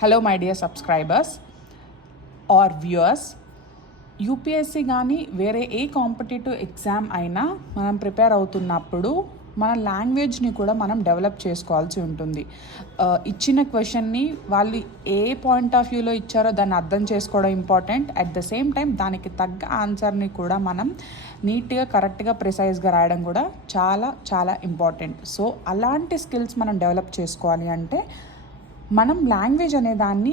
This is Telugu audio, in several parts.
Hello my dear subscribers or viewers. UPSC కానీ వేరే ఏ కాంపిటేటివ్ ఎగ్జామ్ అయినా మనం ప్రిపేర్ అవుతున్నప్పుడు మన లాంగ్వేజ్ని కూడా మనం డెవలప్ చేసుకోవాల్సి ఉంటుంది. ఇచ్చిన క్వశ్చన్ని వాళ్ళు ఏ పాయింట్ ఆఫ్ వ్యూలో ఇచ్చారో దాన్ని అర్థం చేసుకోవడం important. At the same time దానికి తగ్గ ఆన్సర్ని కూడా మనం నీట్గా కరెక్ట్గా ప్రిసైజ్గా రాయడం కూడా చాలా చాలా ఇంపార్టెంట్. సో అలాంటి స్కిల్స్ మనం డెవలప్ చేసుకోవాలి అంటే మనం లాంగ్వేజ్ అనే దాన్ని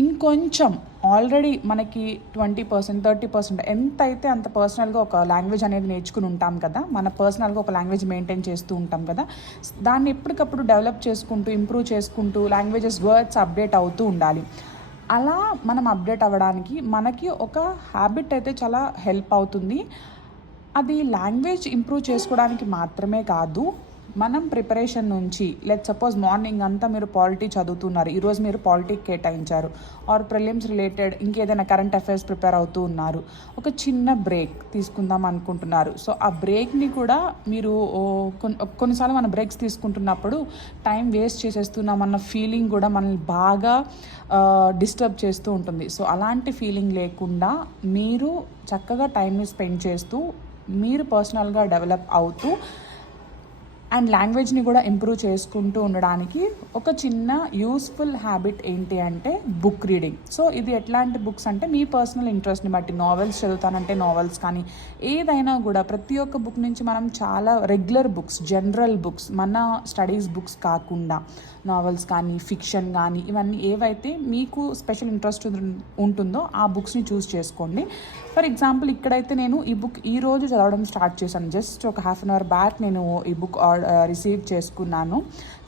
ఇంకొంచెం ఆల్రెడీ మనకి 20%, 30% ఎంత అయితే అంత పర్సనల్గా ఒక లాంగ్వేజ్ అనేది నేర్చుకుని ఉంటాం కదా, మన పర్సనల్గా ఒక లాంగ్వేజ్ మెయింటైన్ చేస్తూ ఉంటాం కదా, దాన్ని ఎప్పటికప్పుడు డెవలప్ చేసుకుంటూ ఇంప్రూవ్ చేసుకుంటూ లాంగ్వేజెస్ వర్డ్స్ అప్డేట్ అవుతూ ఉండాలి. అలా మనం అప్డేట్ అవ్వడానికి మనకి ఒక హ్యాబిట్ అయితే చాలా హెల్ప్ అవుతుంది. అది లాంగ్వేజ్ ఇంప్రూవ్ చేసుకోవడానికి మాత్రమే కాదు, మనం ప్రిపరేషన్ నుంచి లెట్ సపోజ్ మార్నింగ్ అంతా మీరు పాలిటీ చదువుతున్నారు, ఈరోజు మీరు పాలిటీ కేటాయించారు, ఆర్ ప్రిలిమ్స్ రిలేటెడ్ ఇంకేదైనా కరెంట్ అఫైర్స్ ప్రిపేర్ అవుతూ ఉన్నారు, ఒక చిన్న బ్రేక్ తీసుకుందాం అనుకుంటున్నారు. సో ఆ బ్రేక్ని కూడా మీరు కొన్నిసార్లు మనం బ్రేక్స్ తీసుకుంటున్నప్పుడు టైం వేస్ట్ చేసేస్తున్నామన్న ఫీలింగ్ కూడా మనల్ని బాగా డిస్టర్బ్ చేస్తూ ఉంటుంది. సో అలాంటి ఫీలింగ్ లేకుండా మీరు చక్కగా టైంని స్పెండ్ చేస్తూ మీరు పర్సనల్గా డెవలప్ అవుతూ అండ్ లాంగ్వేజ్ని కూడా ఇంప్రూవ్ చేసుకుంటూ ఉండడానికి ఒక చిన్న యూస్ఫుల్ హ్యాబిట్ ఏంటి అంటే బుక్ రీడింగ్. సో ఇది ఎట్లాంటి బుక్స్ అంటే మీ పర్సనల్ ఇంట్రెస్ట్ని బట్టి, నావెల్స్ చదువుతానంటే నావెల్స్ కానీ ఏదైనా కూడా ప్రతి ఒక్క బుక్ నుంచి మనం చాలా రెగ్యులర్ బుక్స్, జనరల్ బుక్స్, మన స్టడీస్ బుక్స్ కాకుండా నావెల్స్ కానీ ఫిక్షన్ కానీ ఇవన్నీ ఏవైతే మీకు స్పెషల్ ఇంట్రెస్ట్ ఉంటుందో ఆ బుక్స్ని చూస్ చేసుకోండి. ఫర్ ఎగ్జాంపుల్ ఇక్కడైతే నేను ఈ బుక్ ఈరోజు చదవడం స్టార్ట్ చేశాను. జస్ట్ ఒక హాఫ్ అన్ అవర్ బ్యాక్ నేను ఈ బుక్ రిసీవ్ చేసుకున్నాను.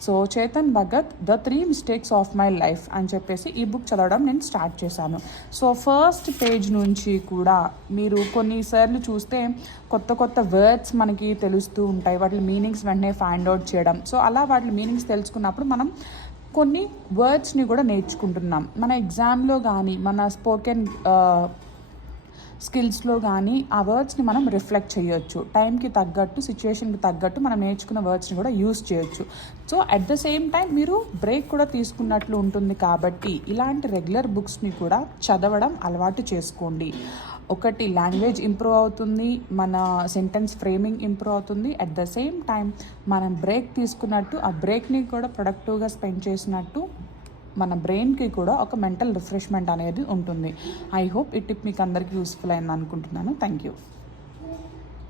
So Chetan Bhagat the 3 mistakes of my life అని చెప్పేసి ఈ బుక్ చదవడం నేను స్టార్ట్ చేశాను. సో ఫస్ట్ పేజ్ నుంచి కూడా మీరు కొన్నిసార్లు చూస్తే కొత్త కొత్త వర్డ్స్ మనకి తెలుస్తూ ఉంటాయి, వాటి మీనింగ్స్ వెంటనే ఫైండ్ అవుట్ చేయడం. సో అలా వాటి మీనింగ్స్ తెలుసుకున్నప్పుడు మనం కొన్ని వర్డ్స్ని కూడా నేర్చుకుంటున్నాం. మన ఎగ్జామ్లో కానీ మన స్పోకెన్ స్కిల్స్లో కానీ ఆ వర్డ్స్ని మనం రిఫ్లెక్ట్ చేయొచ్చు. టైంకి తగ్గట్టు, సిచ్యువేషన్కి తగ్గట్టు మనం నేర్చుకున్న వర్డ్స్ని కూడా యూస్ చేయొచ్చు. So at the same time మీరు బ్రేక్ కూడా తీసుకున్నట్లు ఉంటుంది. కాబట్టి ఇలాంటి రెగ్యులర్ బుక్స్ని కూడా చదవడం అలవాటు చేసుకోండి. ఒకటి లాంగ్వేజ్ ఇంప్రూవ్ అవుతుంది, మన సెంటెన్స్ ఫ్రేమింగ్ ఇంప్రూవ్ అవుతుంది. అట్ ద సేమ్ టైం మనం బ్రేక్ తీసుకున్నట్టు ఆ బ్రేక్ని కూడా ప్రొడక్టివ్గా స్పెండ్ చేసినట్టు మన బ్రెయిన్కి కూడా ఒక మెంటల్ రిఫ్రెష్మెంట్ అనేది ఉంటుంది. ఐ హోప్ ఈ టిప్ మీకు అందరికీ యూస్ఫుల్ అయింది అనుకుంటున్నాను. Thank you.